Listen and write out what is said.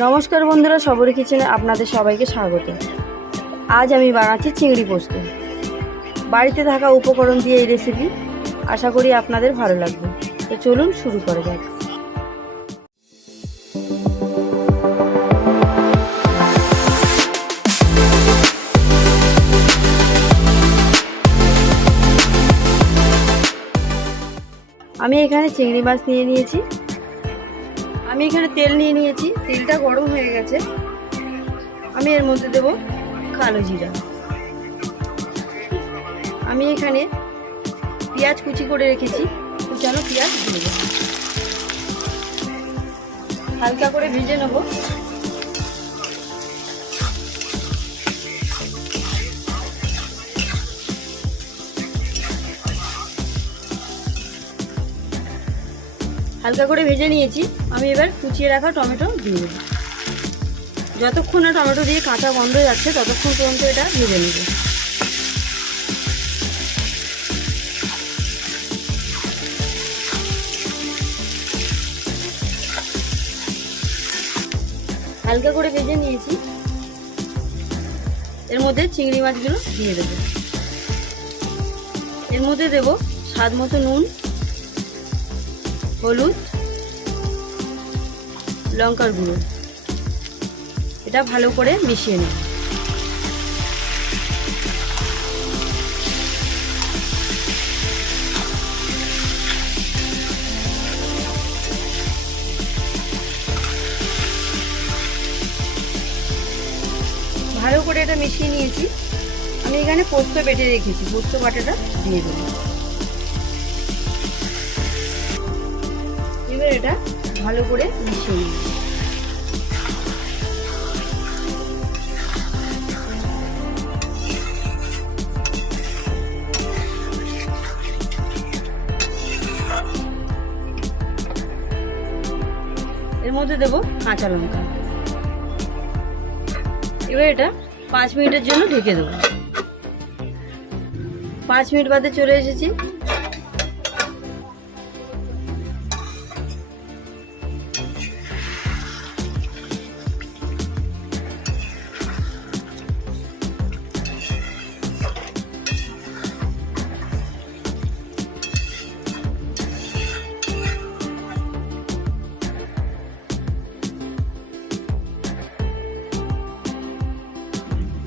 নমস্কার বন্ধুরা, সবরি কিচেনে আপনাদের সবাইকে স্বাগত। আজ আমি বানাচ্ছি চিংড়ি পোস্ত। বাড়িতে থাকা উপকরণ দিয়ে এই রেসিপি আশা করি আপনাদের ভালো লাগবে। তো চলুন শুরু করা যাক। আমি এখানে চিংড়ি মাছ নিয়ে নিয়েছি। আমি এখানে তেল নিয়ে নিয়েছি, তেলটা গরম হয়ে গেছে। আমি এর মধ্যে দেব কালো জিরা। আমি এখানে পেঁয়াজ কুচি করে রেখেছি। কুচানো পেঁয়াজ দিয়ে হালকা করে ভেজে নেব। হালকা করে ভেজে নিয়েছি। আমি এবার কুচিয়ে রাখা টমেটো দিয়ে দেবো। যতক্ষণ না টমেটো দিয়ে কাঁচা গন্ধ যাচ্ছে, ততক্ষণ পর্যন্ত এটা ভেজে নেব। হালকা করে ভেজে নিয়েছি। এর মধ্যে চিংড়ি মাছগুলো দিয়ে দেবো। এর মধ্যে দেব স্বাদ মতো নুন হলুদ, লঙ্কার গুঁড়ো। এটা ভালো করে মিশিয়ে নেব। ভালো করে এটা মিশিয়ে নিয়েছি। আমি এখানে পোস্ত বেটে রেখেছি। পোস্ত বাটাটা দিয়ে দেবো। এবার এটা ভালো করে মিশিয়ে নিই। এর মধ্যে দেবো কাঁচা লঙ্কা। এবার এটা পাঁচ মিনিটের জন্য ঢেকে দেবো। পাঁচ মিনিট বাদে চলে এসেছি।